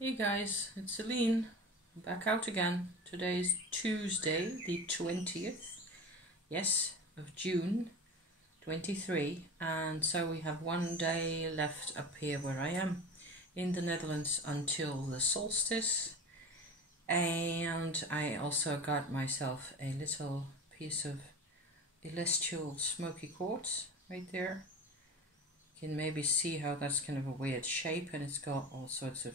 Hey guys, it's Celine, back out again. Today's Tuesday, the 20th, yes, of June 23, and so we have one day left up here where I am in the Netherlands until the solstice. And I also got myself a little piece of celestial smoky quartz right there. You can maybe see how that's kind of a weird shape, and it's got all sorts of...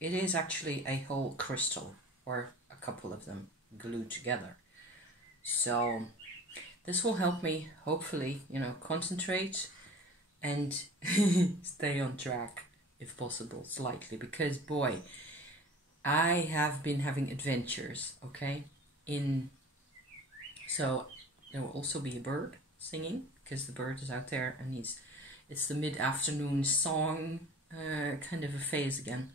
It is actually a whole crystal, or a couple of them glued together. So this will help me, hopefully, concentrate and stay on track, if possible, slightly. Because, boy, I have been having adventures, okay? So there will also be a bird singing, because the bird is out there, and it's the mid-afternoon song kind of a phase again,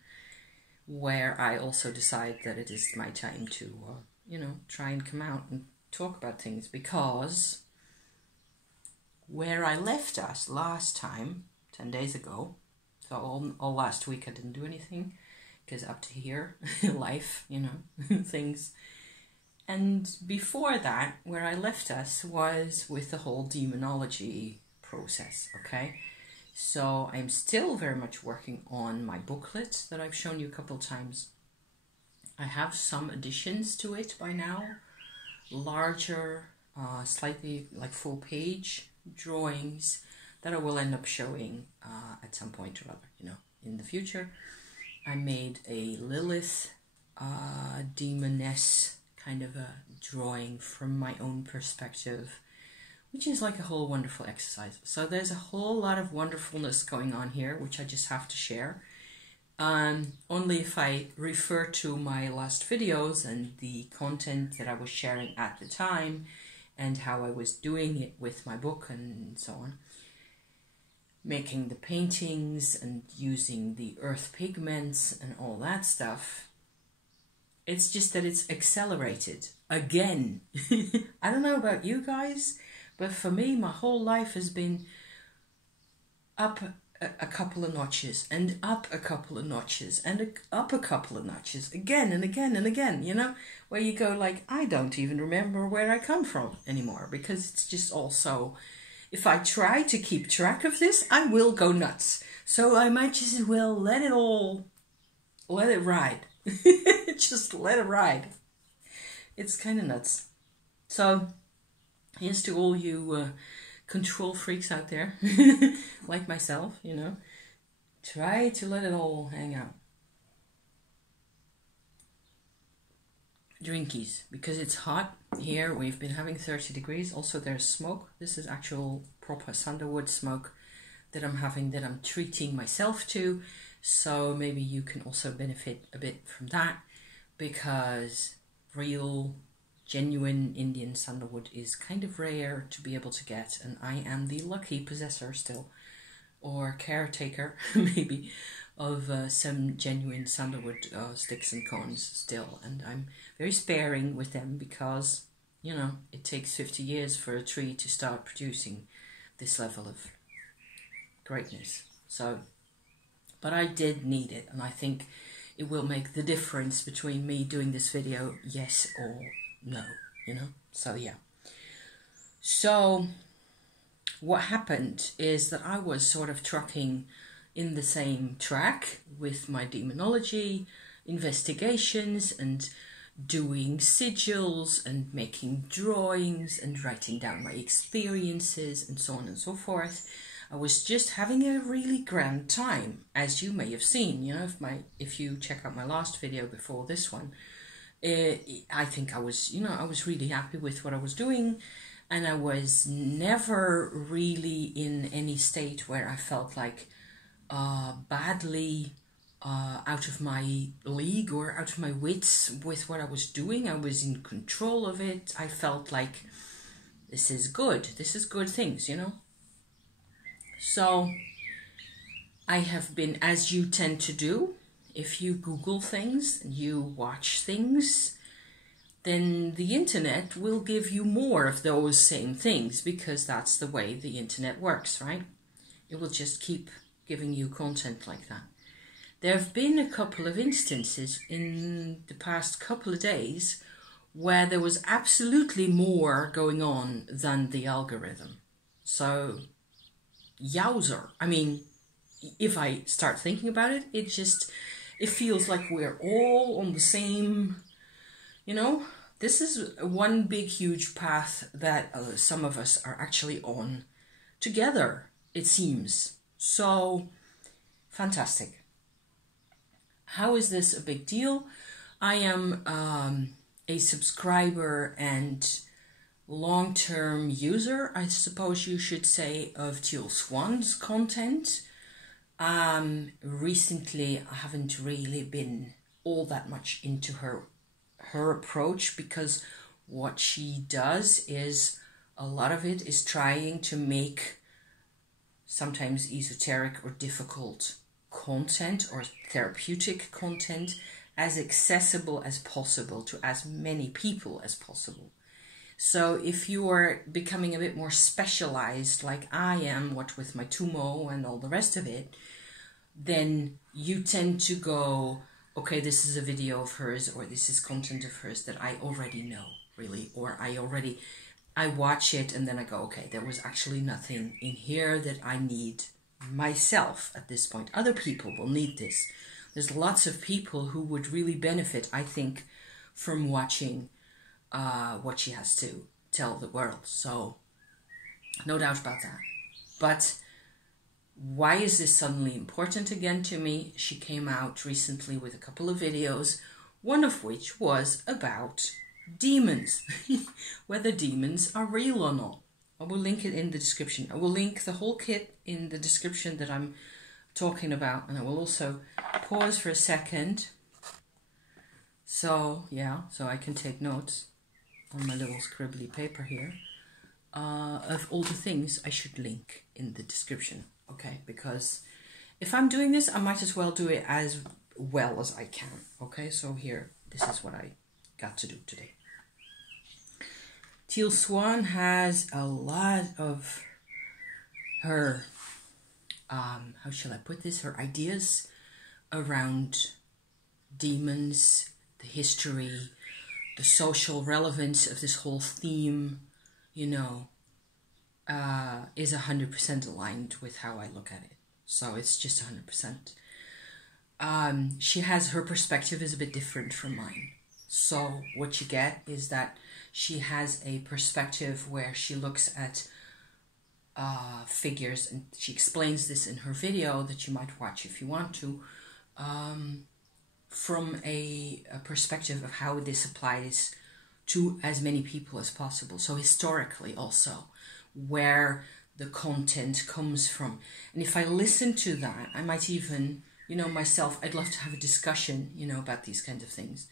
where I also decide that it is my time to, try and come out and talk about things. Because where I left us last time, 10 days ago, so all last week I didn't do anything, because up to here, life, things. And before that, where I left us was with the whole demonology process, okay? So I'm still very much working on my booklet that I've shown you a couple of times. I have some additions to it by now. Larger, slightly like full page drawings that I will end up showing at some point or other, in the future. I made a Lilith demoness kind of a drawing from my own perspective, which is like a whole wonderful exercise. So there's a whole lot of wonderfulness going on here, which I just have to share. Only if I refer to my last videos and the content that I was sharing at the time and how I was doing it with my book and so on. Making the paintings and using the earth pigments and all that stuff. It's just that it's accelerated again. I don't know about you guys, but for me, my whole life has been up a couple of notches, and up a couple of notches, and up a couple of notches, again and again and again, where you go like, I don't even remember where I come from anymore, because it's just all so... If I try to keep track of this, I will go nuts. So I might just as well let it ride. Just let it ride. It's kind of nuts. So, here's to all you control freaks out there, like myself, try to let it all hang out. Drinkies, because it's hot here. We've been having 30 degrees. Also, there's smoke. This is actual proper sandalwood smoke that I'm having, that I'm treating myself to. So maybe you can also benefit a bit from that, because real, genuine Indian sandalwood is kind of rare to be able to get, and I am the lucky possessor still, or caretaker maybe, of some genuine sandalwood sticks and cones still, and I'm very sparing with them because, it takes 50 years for a tree to start producing this level of greatness. So, but I did need it, and I think it will make the difference between me doing this video, yes or no, So yeah. So what happened is that I was sort of trucking in the same track with my demonology investigations and doing sigils and making drawings and writing down my experiences and so on and so forth. I was just having a really grand time, as you may have seen, if you check out my last video before this one. I think I was, I was really happy with what I was doing, and I was never really in any state where I felt like badly out of my league or out of my wits with what I was doing. I was in control of it. I felt like this is good things, So I have been, as you tend to do, if you Google things, you watch things, then the internet will give you more of those same things, because that's the way the internet works, right? It will just keep giving you content like that. there have been a couple of instances in the past couple of days where there was absolutely more going on than the algorithm. So, yowzer. I mean, if I start thinking about it, it feels like we're all on the same, this is one big, huge path that some of us are actually on together, it seems. So, fantastic. How is this a big deal? I am a subscriber and long-term user, I suppose you should say, of Teal Swan's content. Recently, I haven't really been all that much into her approach, because what she does is a lot of it is trying to make sometimes esoteric or difficult content or therapeutic content as accessible as possible to as many people as possible. So if you are becoming a bit more specialized like I am, what with my Tummo and all the rest of it, then you tend to go, okay, this is a video of hers, or this is content of hers that I already know, really, or I watch it and then I go, okay, there was actually nothing in here that I need myself at this point. Other people will need this. There's lots of people who would really benefit, I think, from watching what she has to tell the world. So, no doubt about that. But why is this suddenly important again to me? She came out recently with a couple of videos, one of which was about demons, whether demons are real or not. I will link it in the description. I will link the whole kit in the description that I'm talking about, and I will also pause for a second. So, yeah, so I can take notes on my little scribbly paper here of all the things I should link in the description. Okay, because if I'm doing this, I might as well do it as well as I can. Okay, so here, this is what I got to do today. Teal Swan has a lot of her, how shall I put this, her ideas around demons, the history, the social relevance of this whole theme, is 100% aligned with how I look at it. So it's just 100%. She has, her perspective is a bit different from mine. So what you get is that she has a perspective where she looks at figures, and she explains this in her video that you might watch if you want to, from a perspective of how this applies to as many people as possible. So historically also, where the content comes from. And if I listen to that, I might even, myself, I'd love to have a discussion, about these kinds of things.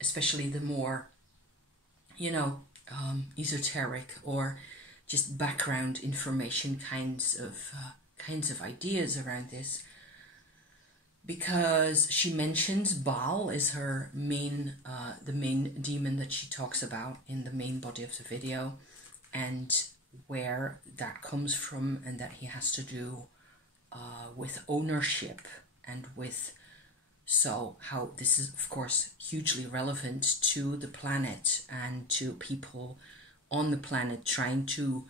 Especially the more, esoteric or just background information kinds of ideas around this. Because she mentions Baal is her main, the main demon that she talks about in the main body of the video, and where that comes from, and that he has to do with ownership and with, so how this is of course hugely relevant to the planet and to people on the planet trying to,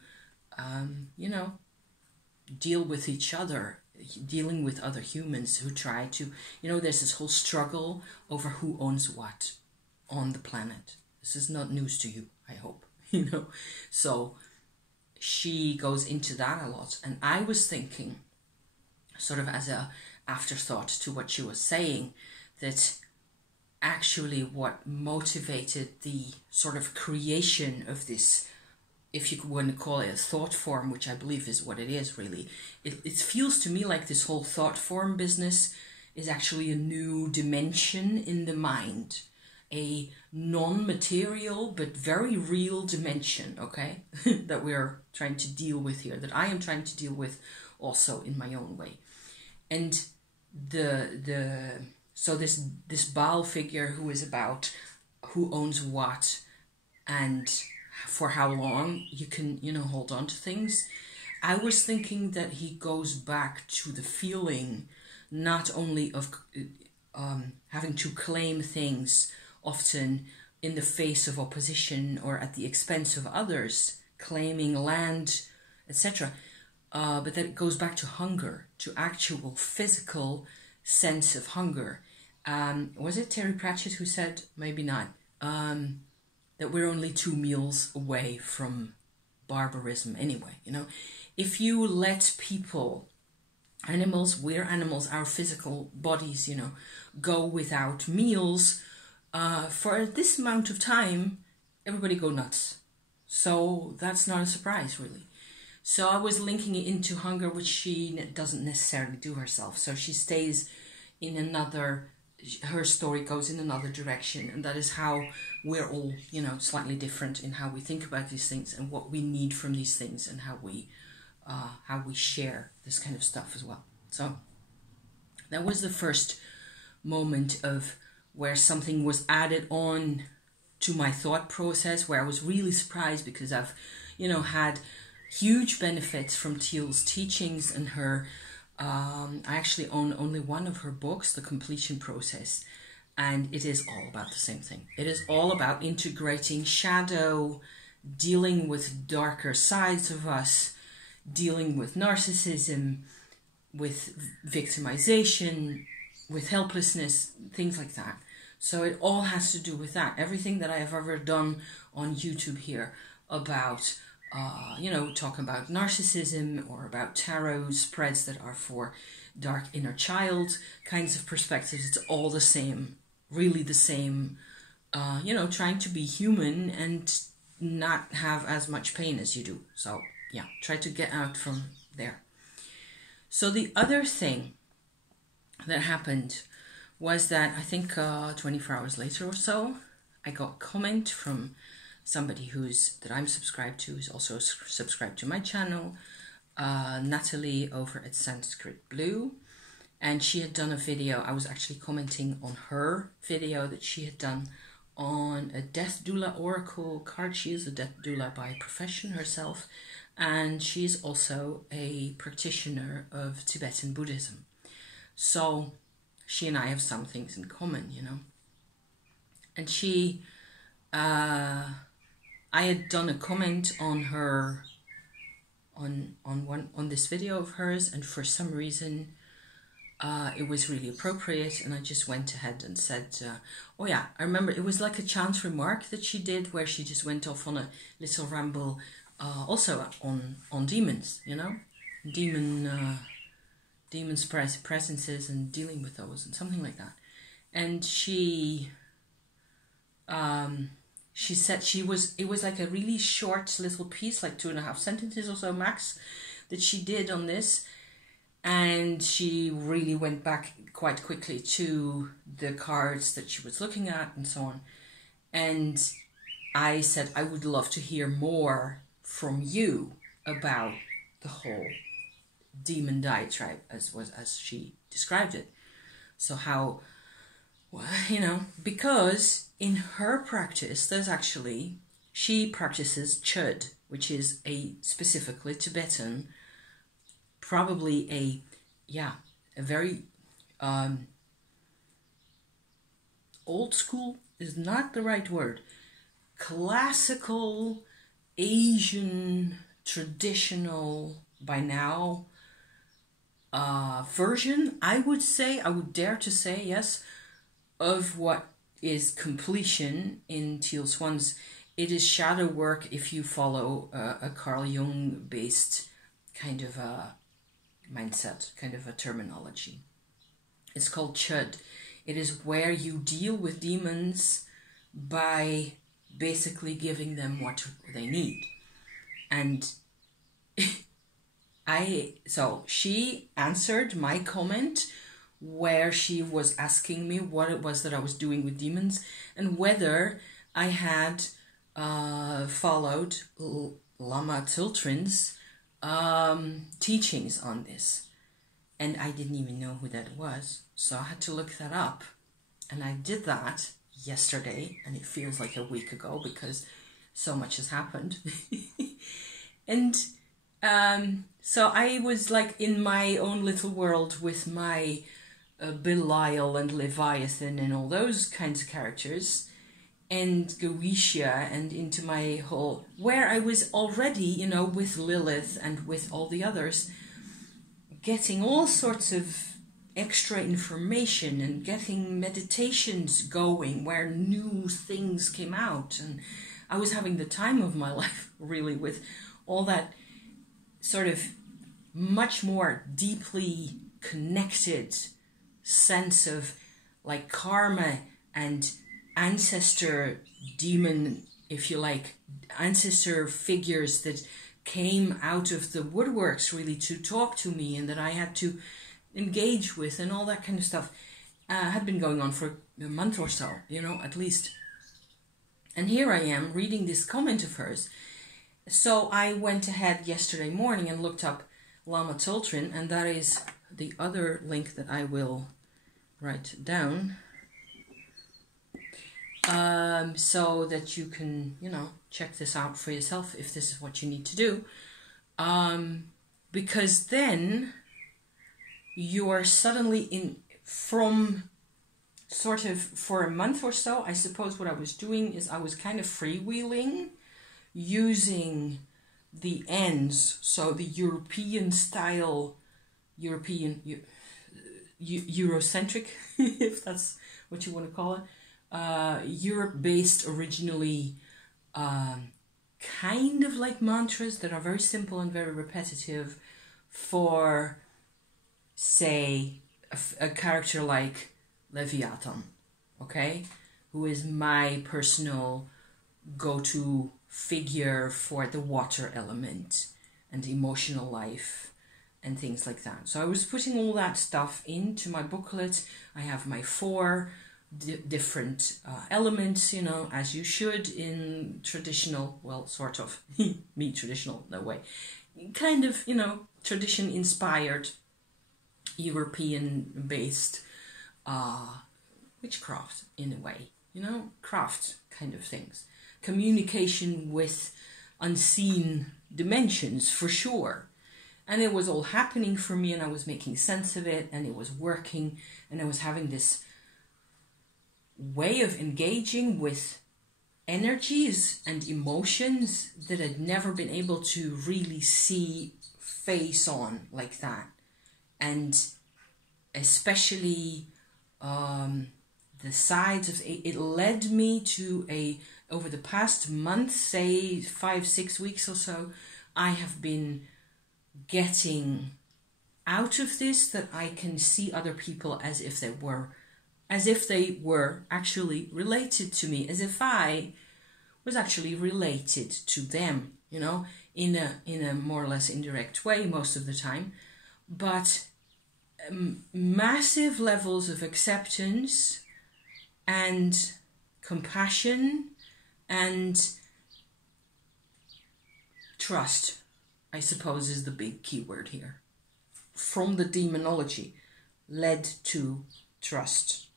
deal with each other, dealing with other humans who try to, there's this whole struggle over who owns what on the planet. This is not news to you, I hope, So she goes into that a lot. And I was thinking, sort of as a afterthought to what she was saying, that actually what motivated the sort of creation of this, if you want to call it a thought form, which I believe is what it is really, it feels to me like this whole thought form business is actually a new dimension in the mind, a non-material but very real dimension, okay, that we're trying to deal with here, that I am trying to deal with also in my own way. And so this Baal figure who is about who owns what and for how long you can, hold on to things. I was thinking that he goes back to the feeling not only of having to claim things often in the face of opposition or at the expense of others, claiming land, etc., but that it goes back to hunger, to actual physical sense of hunger. Was it Terry Pratchett who said, maybe not, that we're only 2 meals away from barbarism anyway, you know? If you let people, we're animals, our physical bodies, you know, go without meals for this amount of time, everybody go nuts. So that's not a surprise, really. So I was linking it into hunger, which she doesn't necessarily do herself. So she stays in another, her story goes in another direction. And that is how we're all, you know, slightly different in how we think about these things and what we need from these things and how we share this kind of stuff as well. So that was the first moment of where something was added on to my thought process, where I was really surprised because I've, you know, had huge benefits from Teal's teachings and her, I actually own only one of her books, The Completion Process, and it is all about the same thing. It is all about integrating shadow, dealing with darker sides of us, dealing with narcissism, with victimization, with helplessness, things like that. So it all has to do with that. Everything that I have ever done on YouTube here about, you know, talking about narcissism or about tarot spreads that are for dark inner child kinds of perspectives, it's all the same, really the same, you know, trying to be human and not have as much pain as you do. So yeah, try to get out from there. So the other thing that happened was that I think 24 hours later or so, I got a comment from somebody that I'm subscribed to, who's also subscribed to my channel, Natalie over at Sanskrit Blue, and she had done a video. I was actually commenting on her video that she had done on a death doula oracle card. She is a death doula by profession herself, and she's also a practitioner of Tibetan Buddhism. So she and I have some things in common, you know. And she, I had done a comment on her, on this video of hers, and for some reason, it was really appropriate, and I just went ahead and said, oh yeah, I remember it was like a chance remark that she did, where she just went off on a little ramble, also on demons, you know, demons presences and dealing with those and something like that. And she said it was like a really short little piece, like 2.5 sentences or so max, that she did on this. And she really went back quite quickly to the cards that she was looking at and so on. And I said, I would love to hear more from you about the whole demon diatribe, as she described it. So how, well, you know, because in her practice, she practices Chöd, which is a specifically Tibetan, probably a very old school is not the right word, classical Asian traditional by now version, I would dare to say, yes, of what is completion in Teal Swan's. It is shadow work if you follow a Carl Jung based kind of a mindset, kind of a terminology. It's called Chöd. It is where you deal with demons by basically giving them what they need. And so she answered my comment where she was asking me what it was that I was doing with demons and whether I had followed Lama Tsultrin's teachings on this. And I didn't even know who that was, so I had to look that up. And I did that yesterday, and it feels like a week ago because so much has happened. And so I was like in my own little world with my Belial and Leviathan and all those kinds of characters, and Goetia, and into my whole, where I was already, you know, with Lilith and with all the others, getting all sorts of extra information and getting meditations going where new things came out, and I was having the time of my life, really, with all that sort of much more deeply connected sense of like karma and ancestor demon, if you like, ancestor figures that came out of the woodworks really to talk to me and that I had to engage with, and all that kind of stuff had been going on for a month or so, you know, at least. And here I am reading this comment of hers. So I went ahead yesterday morning and looked up Lama Toltrin, and that is the other link that I will write down, so that you can, you know, check this out for yourself if this is what you need to do, because then you are suddenly in, from sort of for a month or so, I suppose what I was doing is I was kind of freewheeling using the ends, so the European style, Eurocentric, if that's what you want to call it, Europe-based originally, kind of like mantras that are very simple and very repetitive for, say, a character like Leviathan, okay, who is my personal go-to figure for the water element and emotional life and things like that. So I was putting all that stuff into my booklet. I have my 4 different elements, you know, as you should in traditional, well, sort of, me traditional, no way, kind of, you know, tradition inspired, European based witchcraft in a way, you know, craft kind of things. Communication with unseen dimensions, for sure. And it was all happening for me, and I was making sense of it, and it was working, and I was having this way of engaging with energies and emotions that I'd never been able to really see face on like that. And especially the sides of it led me to over the past month, say 5-6 weeks or so, I have been getting out of this, that I can see other people as if they were actually related to me, as if I was actually related to them, you know, in a more or less indirect way most of the time, but massive levels of acceptance and compassion and trust, I suppose, is the big key word here. From the demonology led to trust.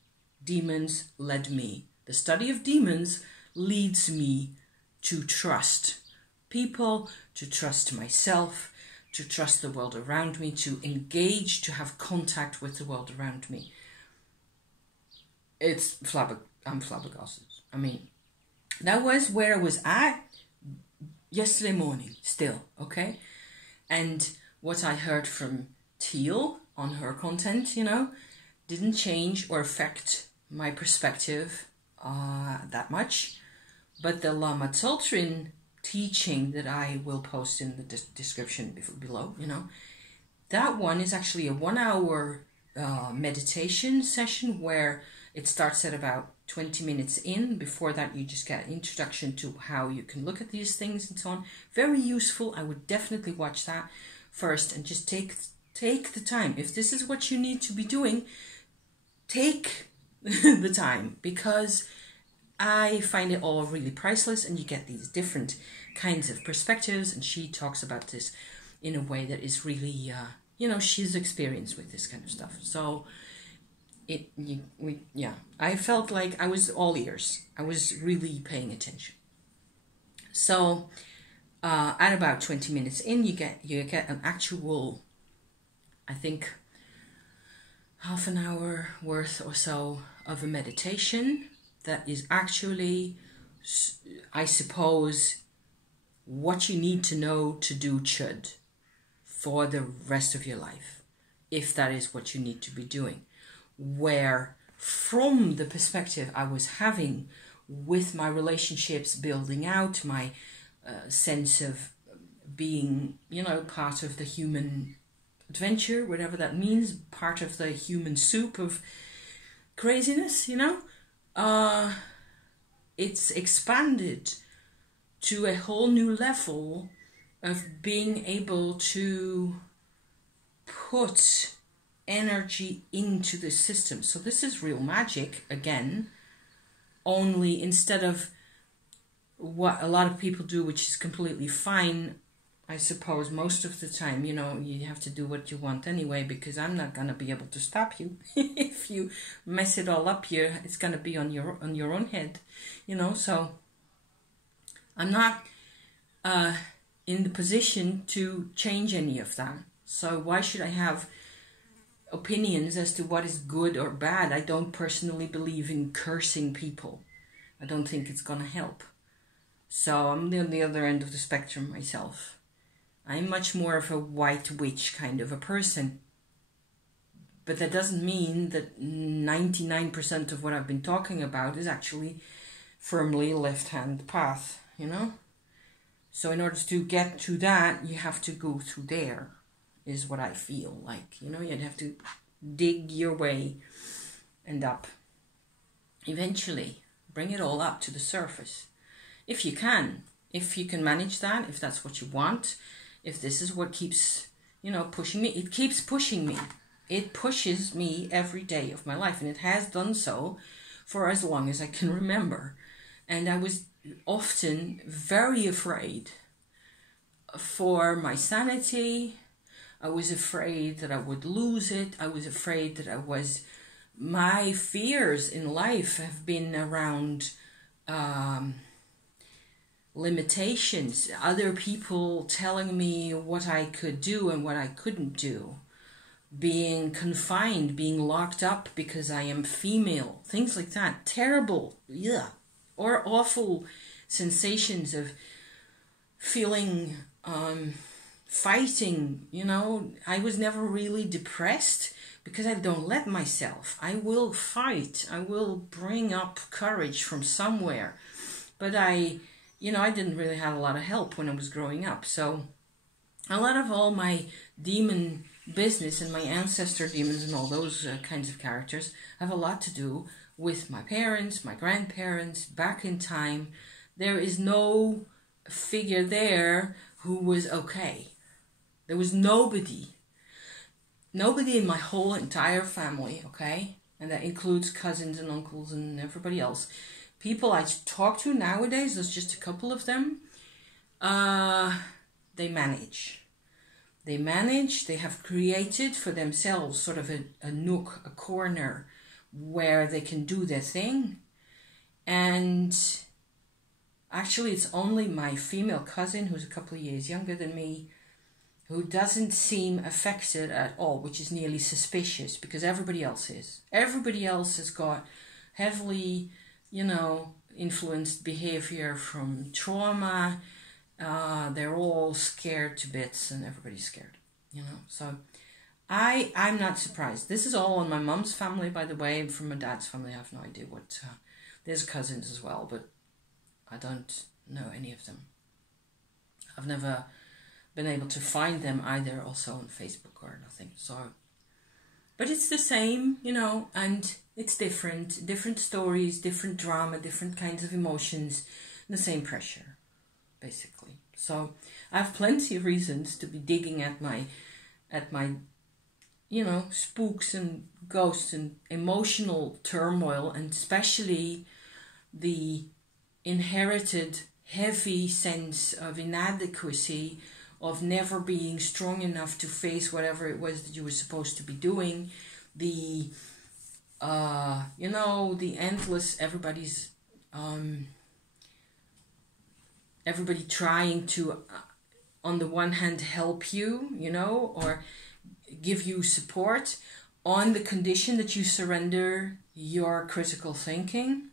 Demons led me. The study of demons leads me to trust people, to trust myself, to trust the world around me, to engage, to have contact with the world around me. I'm flabbergasted. I mean, that was where I was at yesterday morning still, okay? And what I heard from Teal on her content, you know, didn't change or affect my perspective that much. But the Lama Toltrin teaching that I will post in the description below, you know, that one is actually a 1-hour meditation session where it starts at about 20 minutes in. Before that, you just get an introduction to how you can look at these things and so on. Very useful. I would definitely watch that first and just take the time. If this is what you need to be doing, take the time, because I find it all really priceless, and you get these different kinds of perspectives, and she talks about this in a way that is really, you know, she's experienced with this kind of stuff. So I felt like I was all ears. I was really paying attention. So at about 20 minutes in, you get an actual, I think, half an hour worth or so of a meditation that is actually, I suppose, what you need to know to do Chöd for the rest of your life, if that is what you need to be doing. Where from the perspective I was having with my relationships, building out my sense of being, part of the human adventure, whatever that means, part of the human soup of craziness, it's expanded to a whole new level of being able to put energy into the system. So this is real magic again, only instead of what a lot of people do, which is completely fine, I suppose, most of the time, you have to do what you want anyway, because I'm not going to be able to stop you. If you mess it all up here, it's going to be on your own head, so I'm not in the position to change any of that. So why should I have opinions as to what is good or bad? I don't personally believe in cursing people. I don't think it's going to help. So I'm on the other end of the spectrum myself. I'm much more of a white witch kind of a person. But that doesn't mean that 99% of what I've been talking about is actually firmly left-hand path, So in order to get to that, you have to go through there, is what I feel like. You'd have to dig your way and up. Eventually, bring it all up to the surface. If you can manage that, if that's what you want, if this is what keeps, pushing me, it keeps pushing me. It pushes me every day of my life, and it has done so for as long as I can remember. And I was often very afraid for my sanity. I was afraid that I would lose it. I was afraid that my fears in life have been around limitations, other people telling me what I could do and what I couldn't do, being confined, being locked up because I am female, things like that. Terrible, yeah, or awful sensations of feeling fighting. I was never really depressed because I don't let myself. I will fight. I will bring up courage from somewhere. But I didn't really have a lot of help when I was growing up. So a lot of all my demon business and my ancestor demons and all those kinds of characters have a lot to do with my parents, my grandparents, back in time. There is no figure there who was okay. There was nobody in my whole entire family, okay? And that includes cousins and uncles and everybody else. People I talk to nowadays, there's just a couple of them, they manage. They have created for themselves sort of a nook, a corner where they can do their thing. And actually it's only my female cousin, who's a couple of years younger than me, who doesn't seem affected at all, which is nearly suspicious, because everybody else is. Everybody else has got heavily, influenced behavior from trauma. They're all scared to bits, and everybody's scared, So I'm not surprised. This is all on my mum's family, by the way. From my dad's family, I have no idea what. There's cousins as well, but I don't know any of them. I've never been able to find them either, also on Facebook or nothing. So, but it's the same, and it's different stories, different drama, different kinds of emotions, the same pressure, basically. So I have plenty of reasons to be digging at my spooks and ghosts and emotional turmoil, and especially the inherited heavy sense of inadequacy, of never being strong enough to face whatever it was that you were supposed to be doing, the endless, everybody trying to, on the one hand, help you, or give you support, on the condition that you surrender your critical thinking,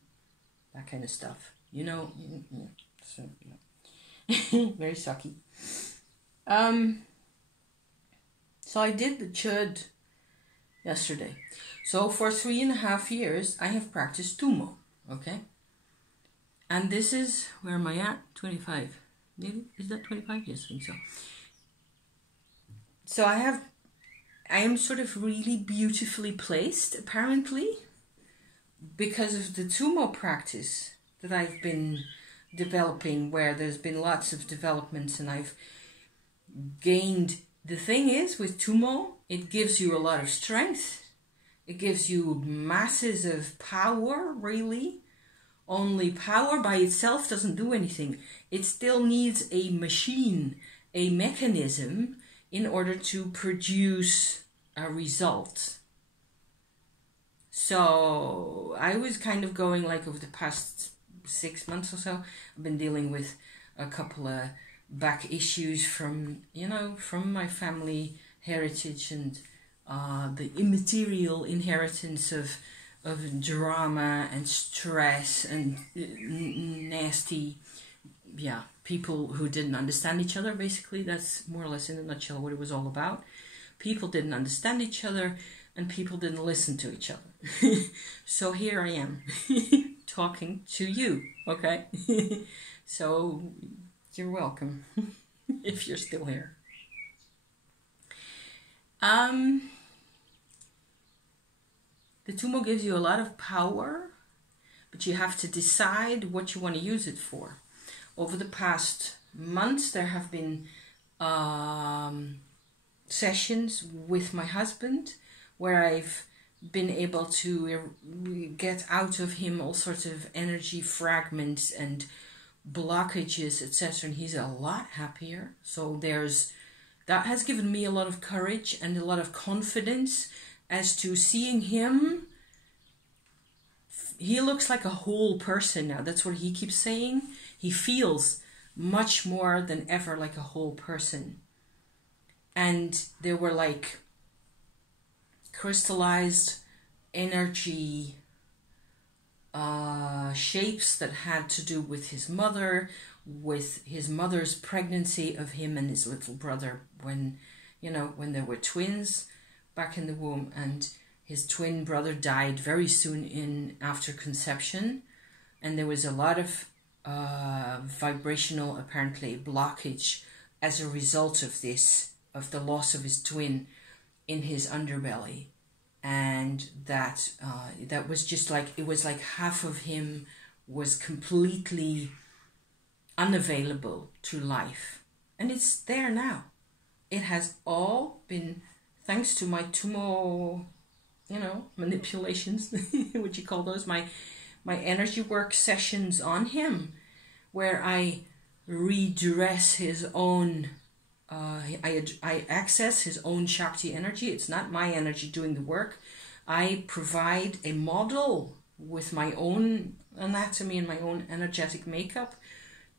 that kind of stuff. You know, so, very sucky. So I did the Chöd yesterday. So for 3.5 years, I have practiced Tummo, okay? And this is, where am I at? 25. Maybe, is that 25? Yes, I think so. So I am sort of really beautifully placed, apparently, because of the Tummo practice that I've been developing, where there's been lots of developments and I've gained. The thing is, with Tummo, it gives you a lot of strength. It gives you masses of power, really. Only power by itself doesn't do anything. It still needs a machine, a mechanism, in order to produce a result. So I was kind of going, like, over the past 6 months or so, I've been dealing with a couple of back issues from, you know, from my family heritage and the immaterial inheritance of drama and stress and nasty, people who didn't understand each other. Basically, that's more or less in a nutshell what it was all about. People didn't understand each other and people didn't listen to each other. So here I am talking to you, okay? So you're welcome if you're still here. The Tummo gives you a lot of power, but you have to decide what you want to use it for. Over the past months, there have been sessions with my husband where I've been able to get out of him all sorts of energy fragments and blockages, etc. And he's a lot happier. So that has given me a lot of courage and a lot of confidence as to seeing him. He looks like a whole person now. That's what he keeps saying. He feels much more than ever like a whole person. And there were like crystallized energy shapes that had to do with his mother's pregnancy of him and his little brother when they were twins back in the womb, and his twin brother died very soon after conception, and there was a lot of vibrational, apparently, blockage as a result of this, of the loss of his twin in his underbelly. And that was just like, it was like half of him was completely unavailable to life. And it's there now. It has all been thanks to my Tummo, manipulations, what you call those, my energy work sessions on him, where I redress his own, I access his own Shakti energy. It's not my energy doing the work. I provide a model with my own anatomy and my own energetic makeup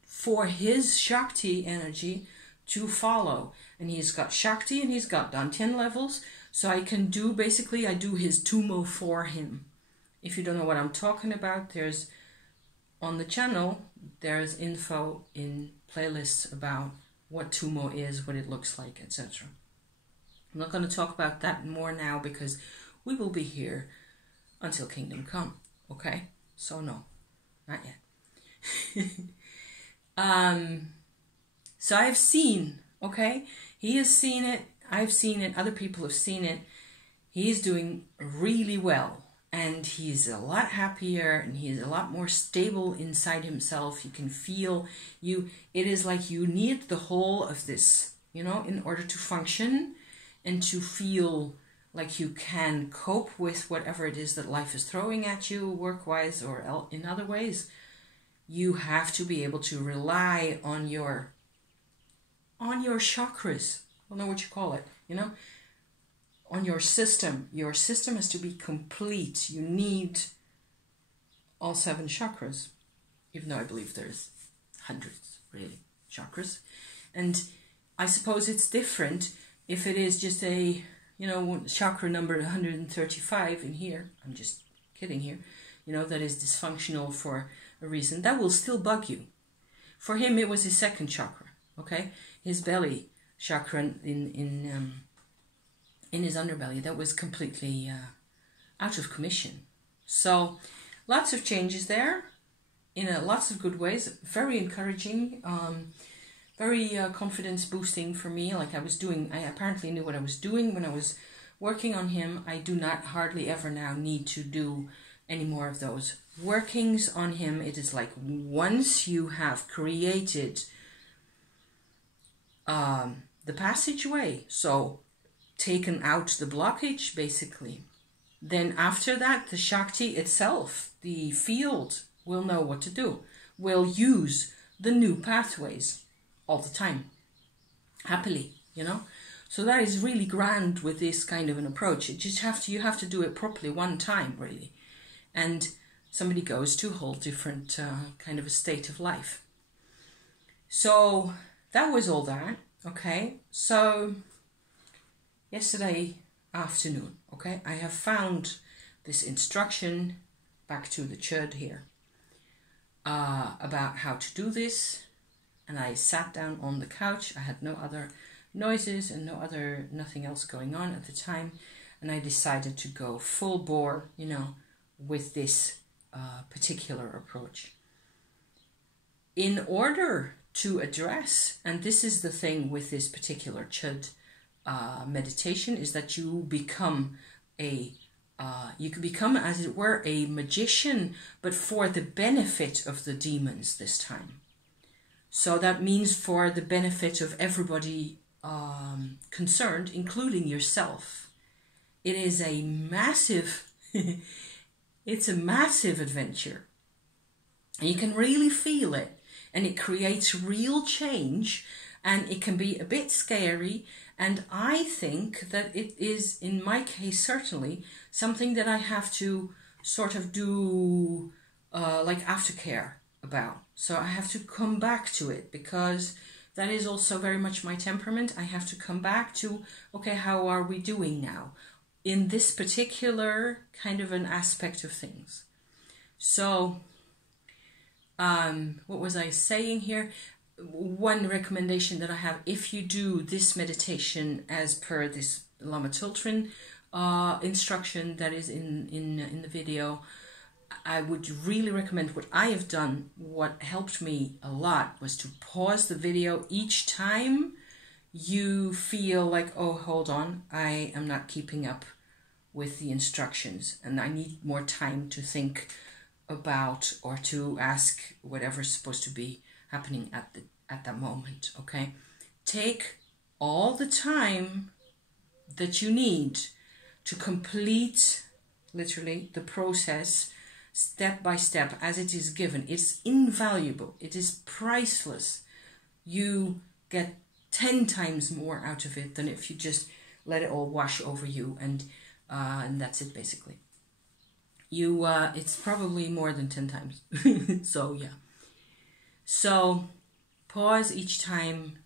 for his Shakti energy to follow. And he's got Shakti and he's got Dantian levels. So I do his Tummo for him. If you don't know what I'm talking about, on the channel, there's info in playlists about what Tummo is, what it looks like, etc. I'm not going to talk about that more now because we will be here until Kingdom Come, okay? So no, not yet. So I've seen, okay? He has seen it, I've seen it, other people have seen it. He's doing really well. And he's a lot happier and he's a lot more stable inside himself. You can feel it is like you need the whole of this, in order to function and to feel like you can cope with whatever it is that life is throwing at you, work-wise or in other ways. You have to be able to rely on your chakras. I don't know what you call it, on your system. Your system has to be complete. You need all 7 chakras, even though I believe there's hundreds, really, chakras. And I suppose it's different if it is just a, you know, chakra number 135 in here, I'm just kidding here, you know, that is dysfunctional for a reason, that will still bug you. For him, it was his second chakra, okay? His belly chakra in his underbelly, that was completely out of commission. So lots of changes there, in lots of good ways, very encouraging, very confidence boosting for me. Like I apparently knew what I was doing when I was working on him. I do not hardly ever now need to do any more of those workings on him. It is like once you have created the passageway, so taken out the blockage basically, then after that the Shakti itself, the field, will know what to do, will use the new pathways all the time, happily, you know. So that is really grand with this kind of an approach. You have to do it properly one time, really, and somebody goes to a whole different kind of a state of life. So that was all that, okay. So yesterday afternoon, okay, I have found this instruction, back to the Chöd here, about how to do this, and I sat down on the couch. I had no other noises and nothing else going on at the time, and I decided to go full bore, you know, with this particular approach in order to address, and this is the thing with this particular Chöd meditation, is that you become you can become, as it were, a magician, but for the benefit of the demons this time. So that means for the benefit of everybody concerned, including yourself. It is a massive, it's a massive adventure. And you can really feel it. And it creates real change. And it can be a bit scary. And I think that it is, in my case, certainly something that I have to sort of do like aftercare about. So I have to come back to it, because that is also very much my temperament. I have to come back to, okay, how are we doing now in this particular kind of an aspect of things? So what was I saying here? One recommendation that I have, if you do this meditation as per this Lama Tultrin instruction that is in the video, I would really recommend what I have done. What helped me a lot was to pause the video each time you feel like, oh, hold on, I am not keeping up with the instructions and I need more time to think about or to ask whatever's supposed to be happening at that moment, okay? Take all the time that you need to complete, literally, the process step by step as it is given. It's invaluable. It is priceless. You get 10 times more out of it than if you just let it all wash over you and that's it, basically. It's probably more than 10 times. So, yeah. So, pause each time,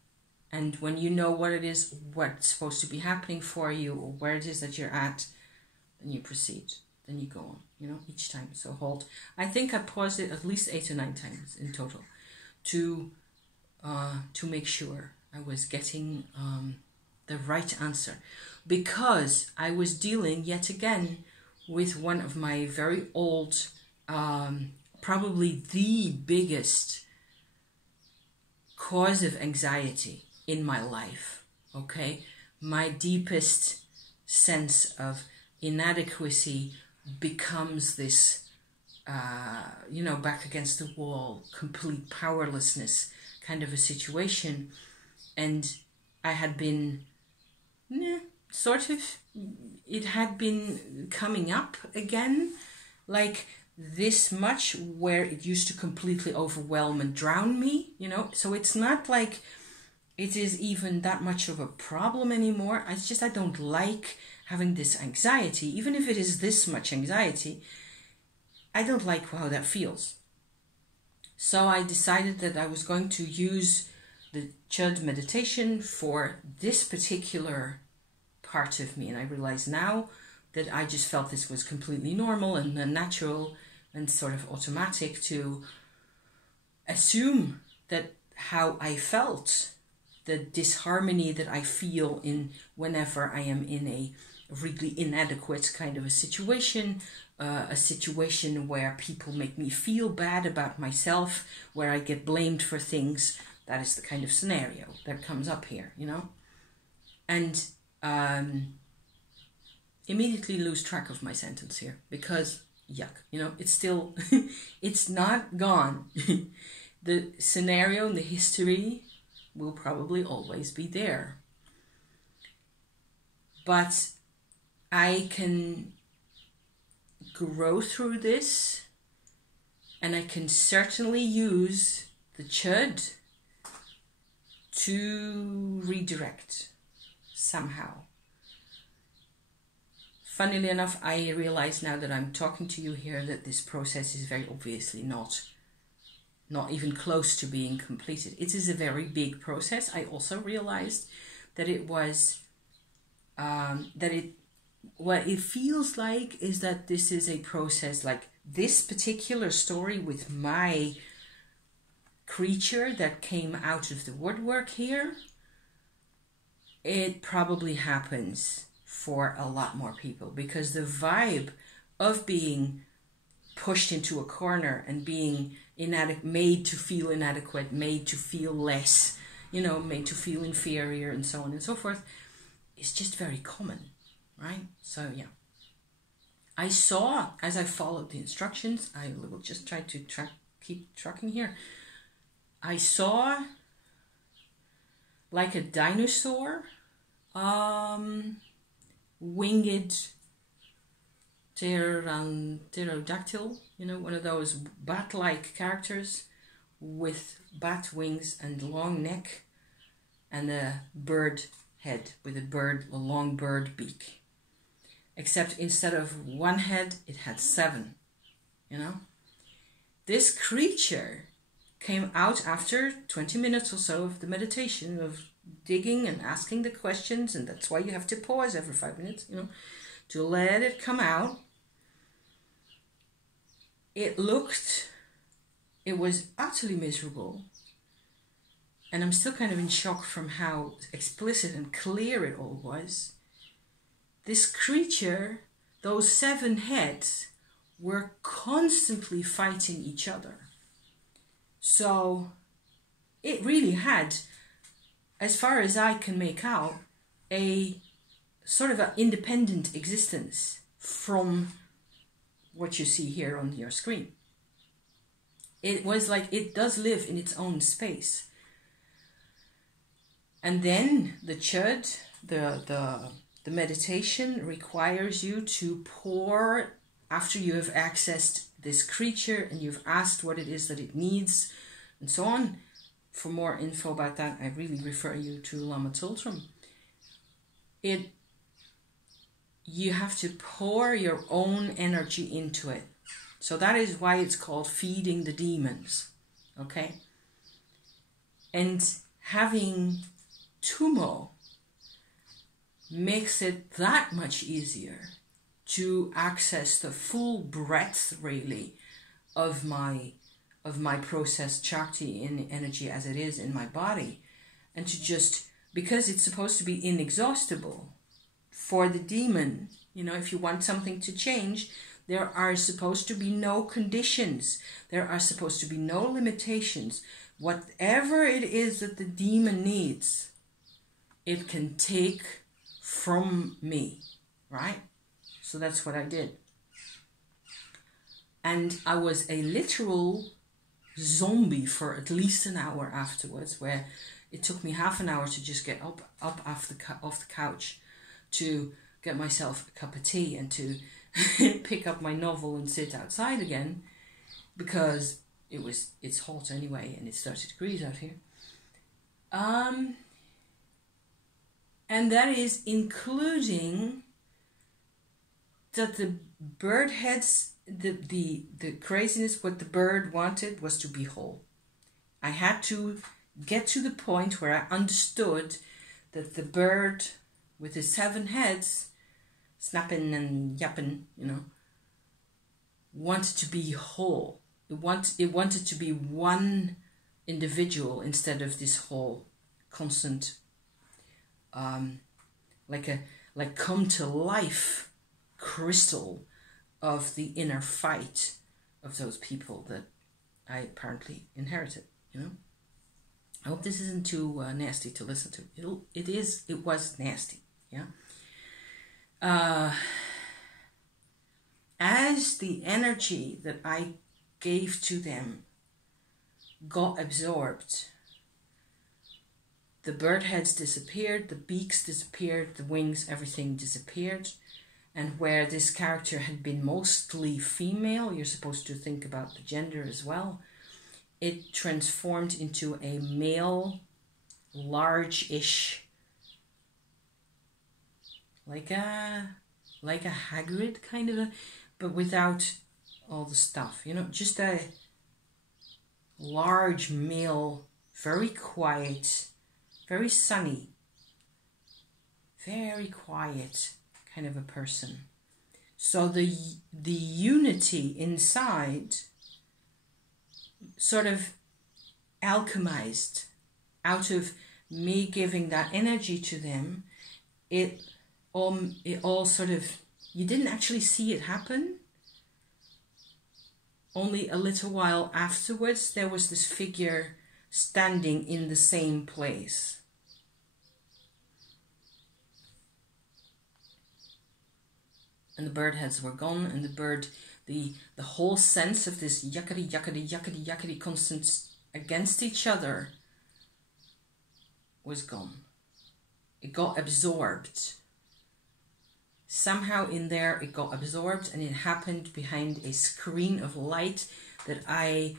and when you know what it is, what's supposed to be happening for you, or where it is that you're at, then you proceed. Then you go on, you know, each time. So hold. I think I paused it at least 8 or 9 times in total to make sure I was getting the right answer, because I was dealing yet again with one of my very old, probably the biggest cause of anxiety in my life, okay? My deepest sense of inadequacy becomes this, back against the wall, complete powerlessness kind of a situation. And I had been, it had been coming up again, like this much, where it used to completely overwhelm and drown me, So it's not like it is even that much of a problem anymore. It's just I don't like having this anxiety. Even if it is this much anxiety, I don't like how that feels. So I decided that I was going to use the Chöd meditation for this particular part of me. And I realize now that I just felt this was completely normal and natural and sort of automatic to assume that how I felt, the disharmony that I feel in whenever I am in a really inadequate kind of a situation where people make me feel bad about myself, where I get blamed for things. That is the kind of scenario that comes up here, you know? And immediately lose track of my sentence here because, yuck, you know, it's still, it's not gone. The scenario and the history will probably always be there. But I can grow through this, and I can certainly use the Chöd to redirect somehow. Funnily enough, I realize now that I'm talking to you here that this process is very obviously not even close to being completed. It is a very big process. I also realized that it was, what it feels like is that this is a process, like this particular story with my creature that came out of the woodwork here, it probably happens for a lot more people, because the vibe of being pushed into a corner and being made to feel inadequate, made to feel less, you know, made to feel inferior and so on and so forth, is just very common, right? So yeah, I saw, as I followed the instructions, I will just try to keep tracking here. I saw like a dinosaur, winged pterodactyl, you know, one of those bat-like characters with bat wings and long neck and a bird head with a long bird beak. Except instead of one head, it had 7, you know. This creature came out after 20 minutes or so of the meditation, of digging and asking the questions, and that's why you have to pause every 5 minutes, you know, to let it come out. It was utterly miserable, and I'm still kind of in shock from how explicit and clear it all was. This creature, those 7 heads, were constantly fighting each other. So it really had, as far as I can make out, a sort of an independent existence from what you see here on your screen. It was like it does live in its own space. And then the Chöd, the meditation requires you to pour, after you have accessed this creature and you've asked what it is that it needs and so on. For more info about that, I really refer you to Lama Tsultrim. You have to pour your own energy into it. So that is why it's called feeding the demons. Okay? And having Tummo makes it that much easier to access the full breadth, really, of my processed Shakti in energy as it is in my body. And to just, because it's supposed to be inexhaustible for the demon, you know, if you want something to change, there are supposed to be no conditions. There are supposed to be no limitations. Whatever it is that the demon needs, it can take from me, right? So that's what I did. And I was a literal zombie for at least an hour afterwards, where it took me half an hour to just get up off the couch, to get myself a cup of tea and to pick up my novel and sit outside again, because it's hot anyway and it's 30 degrees out here. And that is including that the bird heads, the craziness, what the bird wanted was to be whole. I had to get to the point where I understood that the bird with his 7 heads, snapping and yapping, you know, wanted to be whole. It wanted to be one individual instead of this whole constant, like come to life crystal of the inner fight of those people that I apparently inherited, you know. I hope this isn't too nasty to listen to. It was nasty, yeah. As the energy that I gave to them got absorbed, the bird heads disappeared, the beaks disappeared, the wings, everything disappeared. And where this character had been mostly female, you're supposed to think about the gender as well, it transformed into a male, large-ish, like a Hagrid kind of, but without all the stuff, you know, just a large male, very quiet, very sunny, very quiet kind of a person. So the unity inside sort of alchemized out of me giving that energy to them. It all sort of, you didn't actually see it happen. Only a little while afterwards, there was this figure standing in the same place. And the bird heads were gone, and the whole sense of this yuckety, yuckety, yuckety, yuckety constant against each other was gone. It got absorbed. Somehow in there it got absorbed, and it happened behind a screen of light that I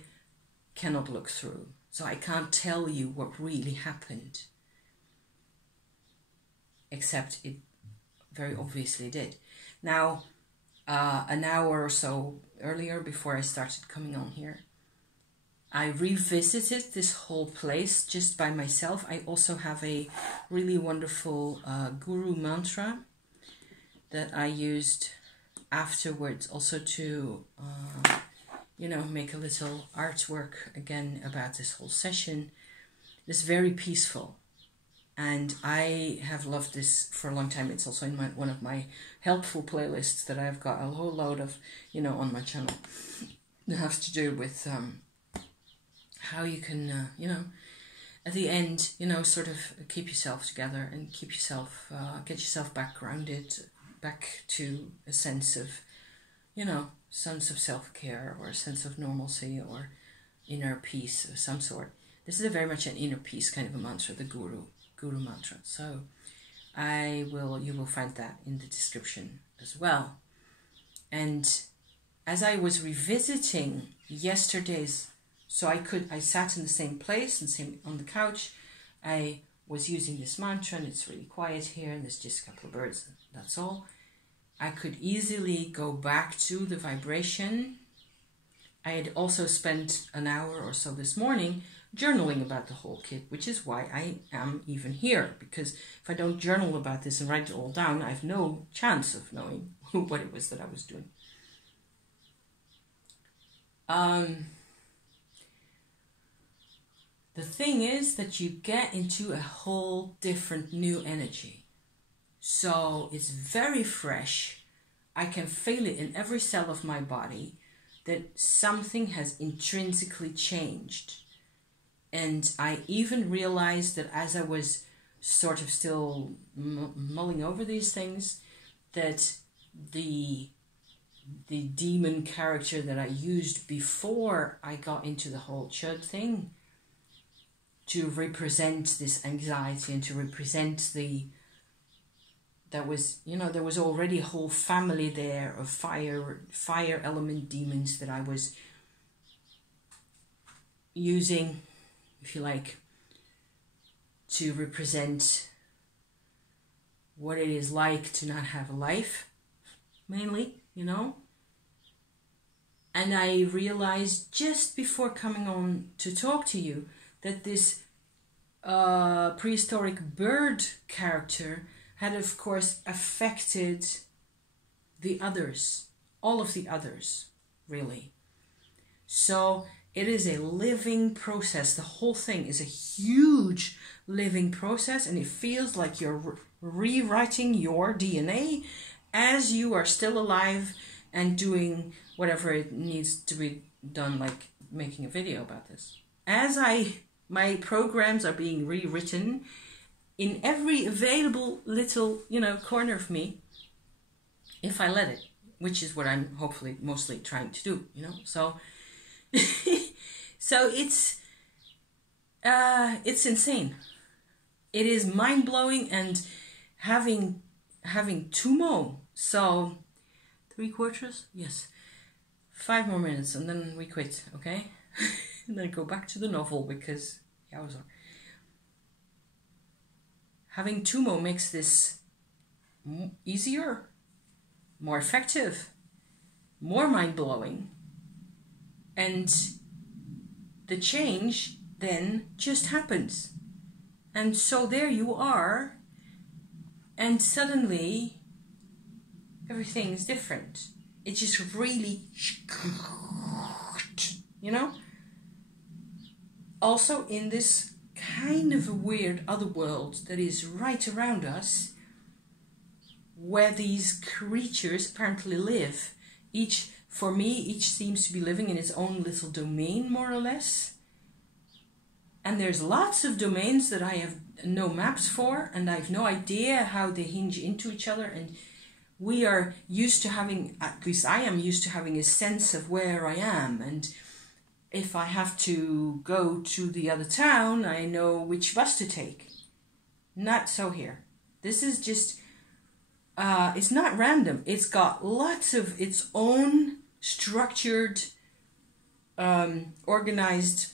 cannot look through. So I can't tell you what really happened. Except it very obviously did. Now, an hour or so earlier, before I started coming on here, I revisited this whole place just by myself. I also have a really wonderful guru mantra that I used afterwards also to, you know, make a little artwork again about this whole session. It's very peaceful. And I have loved this for a long time. It's also in one of my helpful playlists that I've got a whole load of, you know, on my channel. It has to do with how you can, you know, at the end, you know, sort of keep yourself together and keep yourself, get yourself back grounded, back to a sense of, you know, sense of self-care or a sense of normalcy or inner peace of some sort. This is very much an inner peace kind of a mantra, the guru mantra. So you will find that in the description as well. And as I was revisiting yesterday's, so I sat in the same place and same on the couch. I was using this mantra, and it's really quiet here, and there's just a couple of birds, and that's all. I could easily go back to the vibration. I had also spent an hour or so this morning journaling about the whole kit, which is why I am even here, because if I don't journal about this and write it all down, I have no chance of knowing what it was that I was doing. The thing is that you get into a whole different new energy. So it's very fresh. I can feel it in every cell of my body that something has intrinsically changed. And I even realized that as I was sort of still mulling over these things, that the demon character that I used before I got into the whole Chöd thing to represent this anxiety and to represent there was already a whole family there of fire element demons that I was using, if you like, to represent what it is like to not have a life, mainly, you know. And I realized just before coming on to talk to you that this prehistoric bird character had of course affected the others, all of the others, really. So it is a living process. The whole thing is a huge living process, and it feels like you're rewriting your DNA as you are still alive and doing whatever it needs to be done, like making a video about this. As my programs are being rewritten in every available little, corner of me, if I let it, which is what I'm hopefully mostly trying to do, So, so it's insane. It is mind blowing, and having Tummo. So 3/4, yes, 5 more minutes, and then we quit, okay? And then go back to the novel because yowza. Having Tummo makes this easier, more effective, more mind-blowing, and the change then just happens. And so there you are, and suddenly everything is different. It just really, Also in this kind of a weird other world that is right around us, where these creatures apparently live. Each seems to be living in its own little domain, more or less. And there's lots of domains that I have no maps for, and I have no idea how they hinge into each other. And we are used to having, at least I am used to having a sense of where I am. And if I have to go to the other town, I know which bus to take. Not so here. This is just, it's not random. It's got lots of its own structured, organized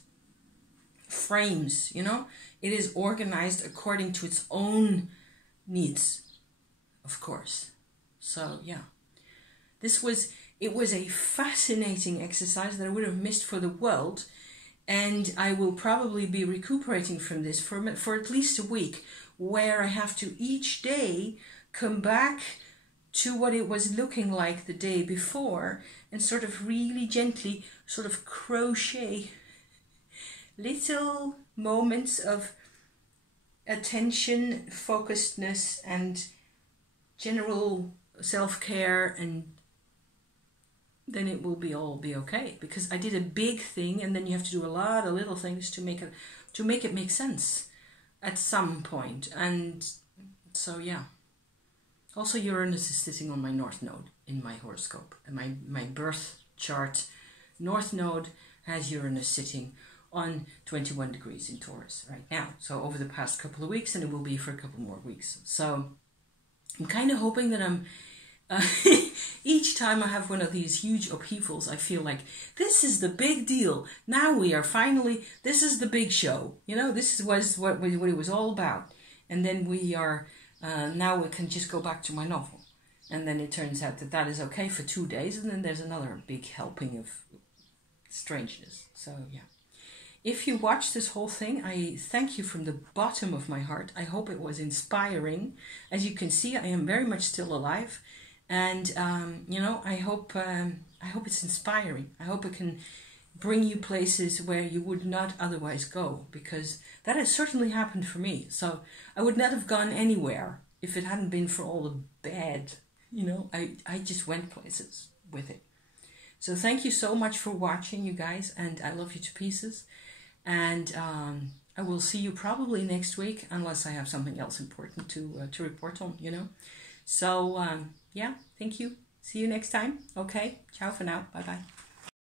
frames, It is organized according to its own needs, of course. So, yeah. It was a fascinating exercise that I would have missed for the world, and I will probably be recuperating from this for at least a week, where I have to each day come back to what it was looking like the day before and sort of really gently sort of crochet little moments of attention, focusedness, and general self-care, and then it will all be okay. Because I did a big thing, and then you have to do a lot of little things to make it make sense at some point. And so, yeah. Also, Uranus is sitting on my North Node in my horoscope. And my birth chart, North Node has Uranus sitting on 21 degrees in Taurus right now. So over the past couple of weeks, and it will be for a couple more weeks. So I'm kind of hoping that I'm... each time I have one of these huge upheavals, I feel like this is the big deal. Now we are finally... This is the big show. This was what it was all about. And then we are... now we can just go back to my novel. And then it turns out that is okay for 2 days, and then there's another big helping of strangeness. So, yeah. If you watched this whole thing, I thank you from the bottom of my heart. I hope it was inspiring. As you can see, I am very much still alive. And, I hope it's inspiring. I hope it can bring you places where you would not otherwise go, because that has certainly happened for me. So I would not have gone anywhere if it hadn't been for all the bad, I just went places with it. So thank you so much for watching, you guys, and I love you to pieces. And I will see you probably next week, unless I have something else important to report on, So, yeah, thank you. See you next time. Okay, ciao for now. Bye-bye.